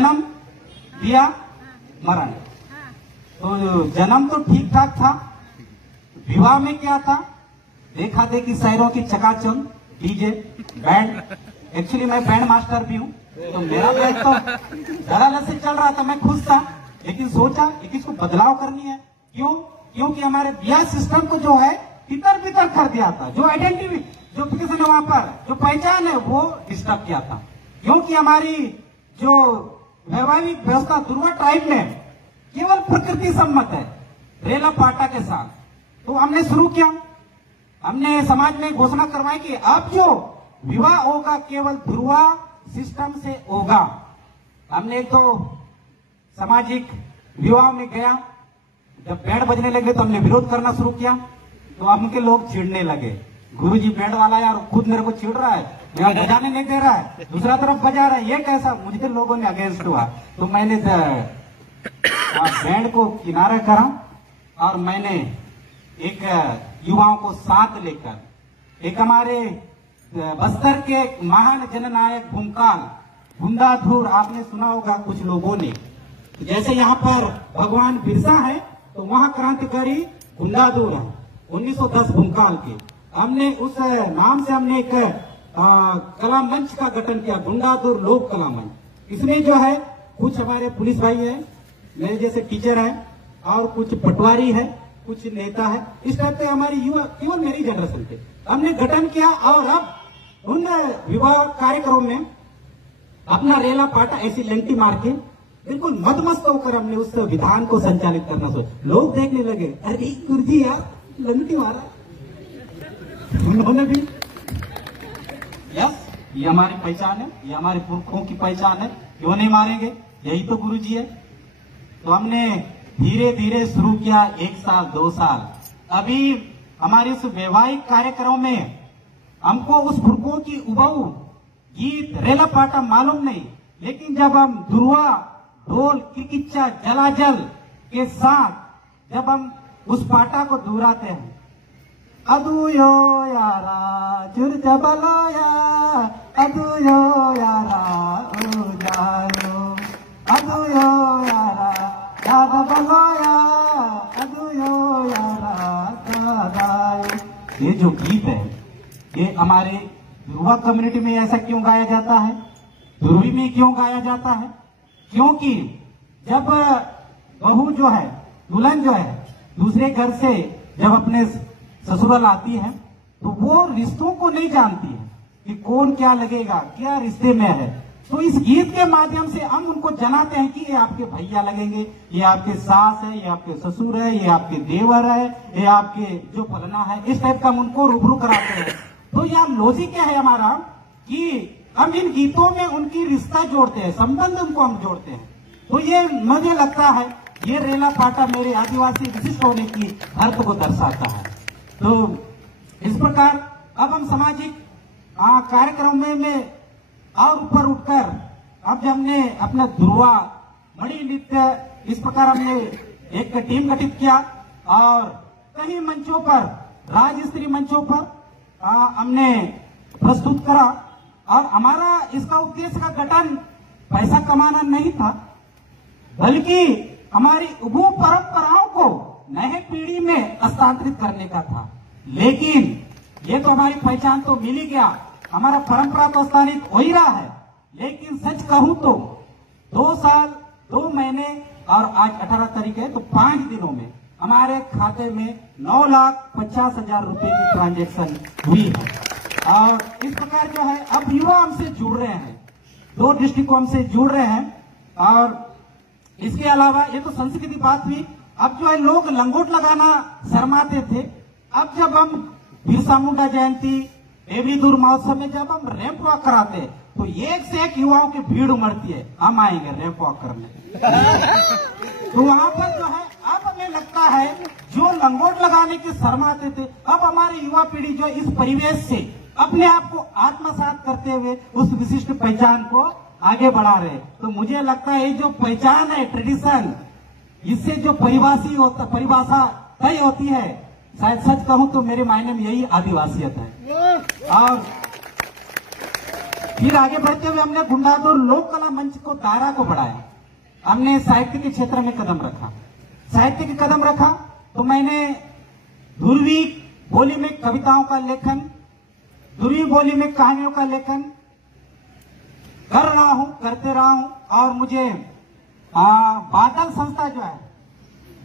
जन्म दिया मरण। तो जन्म तो ठीक ठाक था, विवाह में क्या था, देखा देखी शहरों की चकाचौंध, डीजे बैंड। एक्चुअली मैं बैंड मास्टर भी हूँ, तो मेरा बैंड तो धड़ाधड़ से चल रहा था, मैं खुश था। लेकिन सोचा कि इसको बदलाव करनी है। क्यों? क्योंकि हमारे ब्याह सिस्टम को जो है तितर बितर कर दिया था। जो आइडेंटिटी, जो किसी ने वहां पर जो पहचान है वो डिस्टर्ब किया था। क्योंकि हमारी जो वैवाहिक व्यवस्था दुर्वा ट्राइब में केवल प्रकृति सम्मत है, रेला पाटा के साथ। तो हमने शुरू किया, हमने समाज में घोषणा करवाई कि अब जो विवाह होगा केवल ध्रुवा सिस्टम से होगा। हमने तो सामाजिक विवाह में गया, जब बैंड बजने लगे तो हमने विरोध करना शुरू किया। तो हमके लोग चिढ़ने लगे, गुरुजी बैंड वाला यार खुद मेरे को चिढ़ रहा है, यहाँ बजाने नहीं दे रहा है, दूसरा तरफ बजा रहा है, ये कैसा। मुझे लोगों ने अगेंस्ट हुआ, तो मैंने बैंड को किनारा करा और मैंने एक युवाओं को साथ लेकर एक हमारे बस्तर के महान जननायक भूमकाल गुंडाधुर, आपने सुना होगा कुछ लोगों ने, जैसे यहाँ पर भगवान बिरसा है तो वहाँ क्रांतिकारी गुंडाधुर है 1910 भूमकाल के। हमने उस नाम से हमने एक कला मंच का गठन किया, गुंडाधुर लोक कला मंच। इसमें जो है कुछ हमारे पुलिस भाई है, मेरे जैसे टीचर है, और कुछ पटवारी है, कुछ नेता है। इस टाइप के हमारी युवा केवल मेरी जनरेशन थे। हमने गठन किया और अब उन विवाह कार्यक्रम में अपना रेला पाटा ऐसी लंटी मार के बिल्कुल मदमस्त होकर हमने उस विधान को संचालित करना सोचा। लोग देखने लगे, अरे गुरुजी यार लंटी मारा। उन्होंने भी यस, ये हमारी पहचान है, ये हमारे पुरखों की पहचान है, क्यों नहीं मारेंगे, यही तो गुरुजी है। तो हमने धीरे धीरे शुरू किया, 1 साल 2 साल। अभी हमारे इस वैवाहिक कार्यक्रम में हमको उस पुरखों की उबाऊ गीत रेला पाटा मालूम नहीं, लेकिन जब हम दुर्वा ढोल किकिच्चा जलाजल के साथ जब हम उस पाटा को दोहराते हैं, अदुयो यारा चुर जबलोया, अदुयो यारा उजायो, अदुयो यारा यारा बलोया, अदुयो यारा दादायो। ये जो गीत है ये हमारे ध्रुवा कम्युनिटी में ऐसा क्यों गाया जाता है, ध्रुवी में क्यों गाया जाता है? क्योंकि जब बहू जो है, दुल्हन जो है, दूसरे घर से जब अपने ससुराल आती है तो वो रिश्तों को नहीं जानती है कि कौन क्या लगेगा, क्या रिश्ते में है। तो इस गीत के माध्यम से हम उनको जनाते हैं कि ये आपके भैया लगेंगे, ये आपके सास है, ये आपके ससुर है, ये आपके देवर है, ये आपके जो फलना है। इस टाइप का हम उनको रूबरू कराते हैं। तो यार लॉजिक क्या है हमारा कि हम इन गीतों में उनकी रिश्ता जोड़ते हैं, संबंध उनको हम जोड़ते हैं। तो ये मुझे लगता है ये रेला पाटा मेरे आदिवासी विशिष्ट होने की अर्थ को दर्शाता है। तो इस प्रकार अब हम सामाजिक कार्यक्रम में और ऊपर उठकर अब जब हमने अपना ध्रुवा मणि नृत्य, इस प्रकार हमने एक टीम गठित किया और कई मंचों पर, राज स्त्री मंचों पर हमने प्रस्तुत करा। और हमारा इसका उद्देश्य का गठन पैसा कमाना नहीं था, बल्कि हमारी उभू परंपराओं को नए पीढ़ी में हस्तांतरित करने का था। लेकिन ये तो हमारी पहचान तो मिल ही गया, हमारा परंपरा तो हस्तांतरित हो ही रहा है। लेकिन सच कहूं तो 2 साल 2 महीने और आज 18 तारीख है, तो 5 दिनों में हमारे खाते में 9,50,000 रुपए की ट्रांजैक्शन हुई है। और इस प्रकार जो है अब युवा हमसे जुड़ रहे हैं, 2 डिस्ट्रिक्ट हमसे जुड़ रहे हैं। और इसके अलावा ये तो संस्कृति बात हुई। अब जो है लोग लंगोट लगाना शर्माते थे, अब जब हम बिरसा मुंडा जयंती, देवरी दूर महोत्सव में जब हम रैंप वॉक कराते तो एक से एक युवाओं की भीड़ उमड़ती है, हम आएंगे रैंप वॉक करने। तो वहां पर जो है अब हमें लगता है जो लंगोट लगाने के शर्माते थे, अब हमारी युवा पीढ़ी जो इस परिवेश से अपने आप को आत्मसात करते हुए उस विशिष्ट पहचान को आगे बढ़ा रहे। तो मुझे लगता है ये जो पहचान है, ट्रेडिशन, इससे जो परिभाषा तय होती है, शायद सच कहूं तो मेरे मायने में यही आदिवासियत है। और फिर आगे बढ़ते हुए हमने गुंडादुर लोक कला मंच को दायरा को बढ़ाया। हमने साहित्य के क्षेत्र में कदम रखा। साहित्य के कदम रखा तो मैंने ध्रुवी बोली में कविताओं का लेखन, ध्रुवी बोली में कहानियों का लेखन कर रहा हूं, करते रहा हूं। और मुझे बादल संस्था जो है,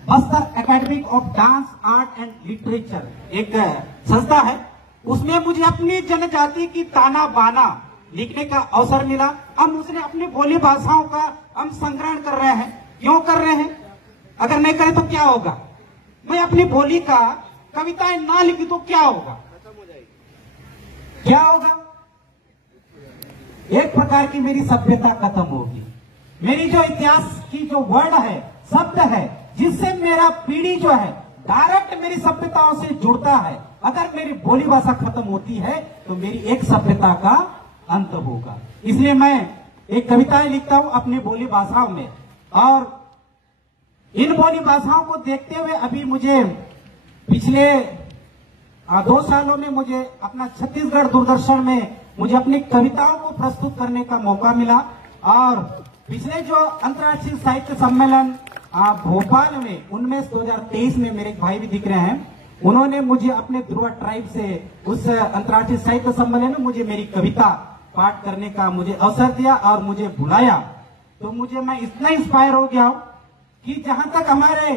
Bastar academy of dance art and literature एक संस्था है, उसमें मुझे अपनी जनजाति की ताना बाना लिखने का अवसर मिला। हम उसने अपनी बोली भाषाओं का हम संग्रहण कर रहे हैं। क्यों कर रहे हैं? अगर नहीं करें तो क्या होगा? मैं अपनी बोली का कविताएं ना लिखी तो क्या होगा? क्या होगा? एक प्रकार की मेरी सभ्यता खत्म होगी। मेरी जो इतिहास की जो वर्ड है, शब्द है, जिससे मेरा पीढ़ी जो है डायरेक्ट मेरी सभ्यताओं से जुड़ता है, अगर मेरी बोली भाषा खत्म होती है तो मेरी एक सभ्यता का अंत होगा। इसलिए मैं एक कविताएं लिखता हूं अपनी बोली भाषाओं में। और इन बोली भाषाओं को देखते हुए अभी मुझे पिछले 2 सालों में मुझे अपना छत्तीसगढ़ दूरदर्शन में मुझे अपनी कविताओं को प्रस्तुत करने का मौका मिला। और पिछले जो अंतर्राष्ट्रीय साहित्य सम्मेलन भोपाल में 19/2023 में मेरे एक भाई भी दिख रहे हैं, उन्होंने मुझे अपने ध्रुव ट्राइब से उस अंतर्राष्ट्रीय साहित्य सम्मेलन में मुझे मेरी कविता पाठ करने का मुझे अवसर दिया और मुझे बुलाया। तो मैं इतना इंस्पायर हो गया हूं कि जहां तक हमारे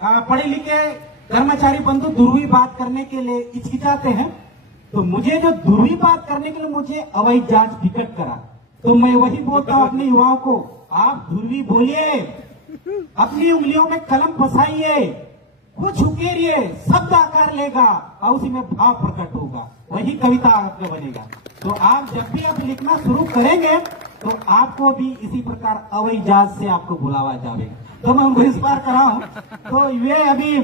पढ़े लिखे कर्मचारी बंधु ध्रुवी बात करने के लिए हिचकिचाते हैं, तो मुझे जो ध्रुवी बात करने के लिए मुझे हवाई जहाज टिकट करा, तो मैं वही बोलता हूं अपने युवाओं को, आप ध्रुवी बोलिए, अपनी उंगलियों में कलम फंसाइए, कुछ उकेरिए, शब्द आकार लेगा और उसी में भाव प्रकट होगा, वही कविता आपका बनेगा। तो आप जब भी आप लिखना शुरू करेंगे तो आपको भी इसी प्रकार हवाई जहाज से आपको बुलावा जाएगा। तो मैं उनको इंस्पायर कर रहा हूं। तो ये अभी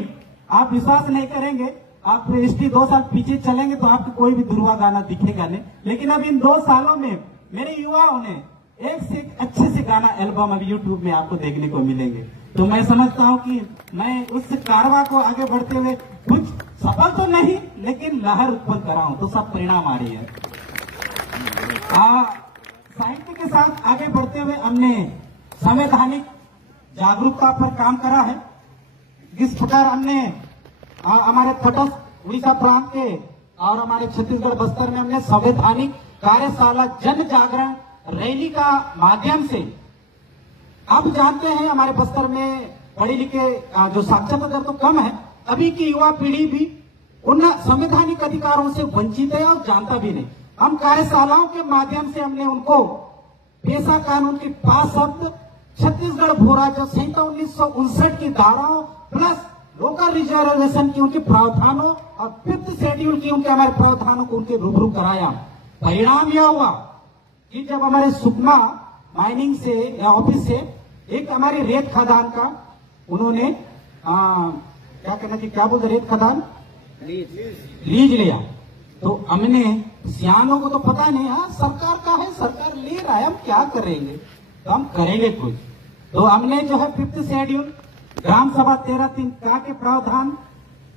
आप विश्वास नहीं करेंगे, आप हिस्ट्री 2 साल पीछे चलेंगे तो आपको कोई भी ध्रुवा गाना दिखेगा नहीं, लेकिन अब इन 2 सालों में मेरे युवाओं ने एक से एक अच्छे से गाना एल्बम अभी यूट्यूब में आपको देखने को मिलेंगे। तो मैं समझता हूं कि मैं उस कारवा को आगे बढ़ते हुए कुछ सफल तो नहीं लेकिन लहर उत्पन्न कर रहा हूं, तो सब परिणाम आ रही है। साहित्य के साथ आगे बढ़ते हुए हमने संवैधानिक जागरूकता पर काम करा है। जिस प्रकार हमने हमारे तटस्थ उड़ीसा प्रांत के और हमारे छत्तीसगढ़ बस्तर में हमने संवैधानिक कार्यशाला जन जागरण रैली का माध्यम से, आप जानते हैं हमारे बस्तर में पढ़े लिखे जो साक्षरता दर तो कम है, अभी की युवा पीढ़ी भी उन संवैधानिक अधिकारों से वंचित है और जानता भी नहीं। हम कार्यशालाओं के माध्यम से हमने उनको पेशा कानून की 5 शब्द, छत्तीसगढ़ भू राज्य संहिता 1959 की धाराओं प्लस लोकल रिजर्वेशन की उनके प्रावधानों और 5th शेड्यूल की उनके हमारे प्रावधानों को उनके रूबरू कराया। परिणाम यह हुआ कि जब हमारे सुकमा माइनिंग से या ऑफिस से एक हमारी रेत खदान का उन्होंने क्या कहना चाहिए, क्या बोलते, रेत खदान लीज लिया, तो हमने सियानों को तो पता नहीं, हाँ सरकार का है, सरकार ले रहा है, हम क्या करेंगे, तो हम करेंगे कुछ। तो हमने जो है 5th शेड्यूल ग्राम सभा 13(3) का के प्रावधान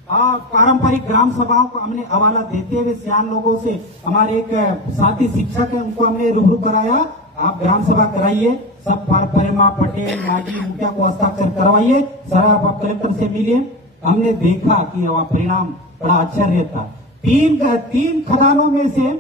पारंपरिक ग्राम सभाओं को हमने हवाला देते हुए सियान लोगों से, हमारे एक साथी शिक्षक है उनको हमने रूबरू कराया, आप ग्राम सभा कराइए, सब परिमा पटेल माजी मुखिया को हस्ताक्षर करवाइए, सर आप कलेक्टर से मिलिए। हमने देखा कि वह परिणाम बड़ा अच्छा रहता। 3 खदानों में से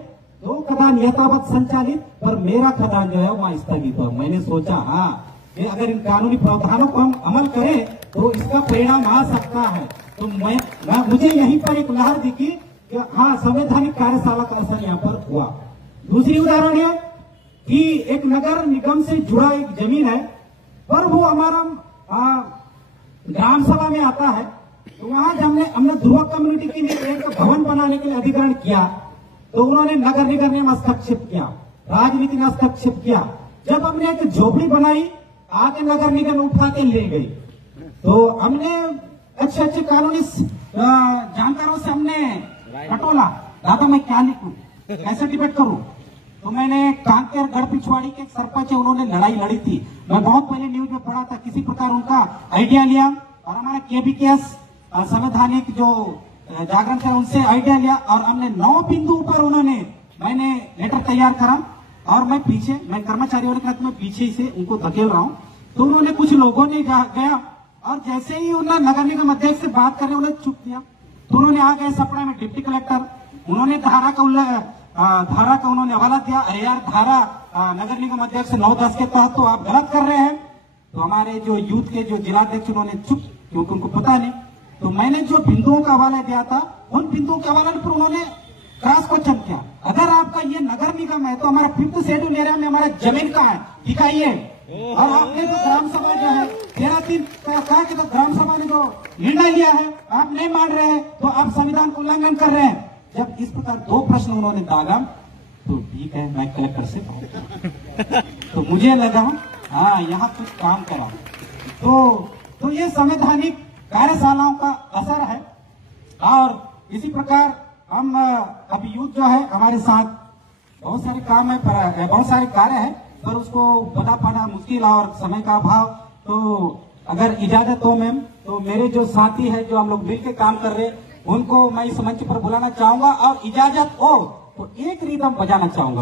2 खदान यथावत संचालित, पर मेरा खदान जो है वहाँ स्थगित हुआ। मैंने सोचा हाँ, अगर इन कानूनी प्रावधानों को हम अमल करें तो इसका परिणाम आ सकता है। तो मुझे यहीं पर एक लहर दिखी कि हाँ, संवैधानिक कार्यशाला का असर यहाँ पर हुआ। दूसरी उदाहरण है कि एक नगर निगम से जुड़ा एक जमीन है, पर वो हमारा ग्राम सभा में आता है, तो वहां हमने ध्रुव कम्युनिटी के लिए एक भवन बनाने के लिए अधिग्रहण किया, तो उन्होंने नगर निगम ने हस्तक्षेप किया, राजनीति ने हस्तक्षेप किया। जब हमने एक झोपड़ी बनाई, आगे नगर निगम उठा के ले गई। तो हमने अच्छे कानूनी जानकारों से हमने पटोला, दादा मैं क्या लिखूं, कैसे डिबेट करूं। तो मैंने कांकेर गढ़ पिछवाड़ी के एक सरपंच है, उन्होंने लड़ाई लड़ी थी, मैं बहुत पहले न्यूज में पढ़ा था, किसी प्रकार उनका आइडिया लिया और हमारा केबीकेएस संवैधानिक जो जागरण था उनसे आइडिया लिया और हमने 9 बिंदु पर मैंने लेटर तैयार करा और मैं कर्मचारियों के साथ मैं पीछे से उनको धकेल रहा हूँ। तो उन्होंने कुछ लोगों ने गया और जैसे ही उन्होंने नगर निगम अध्यक्ष से बात करने उन्होंने चुप किया। तो उन्होंने आ गए सपना में डिप्टी कलेक्टर, उन्होंने धारा का उन्होंने हवाला दिया। अरे यार, धारा नगर निगम अध्यक्ष 9-10 के तहत तो आप गलत कर रहे हैं। तो हमारे जो यूथ के जो जिलाध्यक्ष उन्होंने चुप, क्योंकि उनको पता नहीं। तो मैंने जो बिंदुओं का हवाला दिया था उन बिंदुओं के हवाले पर उन्होंने क्रॉस क्वेश्चन किया। अगर आपका ये नगर निगम है तो हमारा 5th शेड्यूल एरिया में हमारा जमीन कहाँ है, दिखाइए। और आपने तो ग्राम सभा जो है 13-3 कहा कि तो ग्राम सभा ने जो निर्णय लिया है आप नहीं मान रहे हैं, तो आप संविधान का उल्लंघन कर रहे हैं। जब इस प्रकार 2 प्रश्न उन्होंने दागा तो ठीक है, मैं कलेक्टर से कहूँगा। तो मुझे लगा हाँ, यहाँ कुछ काम करा। तो ये संवैधानिक कार्यशालाओं का असर है। और इसी प्रकार हम अभी यूथ जो है हमारे साथ बहुत सारे काम है, बहुत सारे कार्य है, पर उसको बता पाना मुश्किल और समय का अभाव। तो अगर इजाजत हो मैम, तो मेरे जो साथी है जो हम लोग मिल के काम कर रहे हैं उनको मैं इस मंच पर बुलाना चाहूंगा। और इजाजत हो तो एक रिदम बजाना चाहूंगा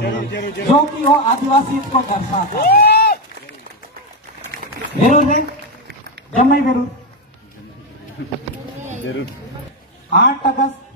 जो कि वो आदिवासी को दर्शाता है। बेरूर है जम्मई बेरूर 8 अगस्त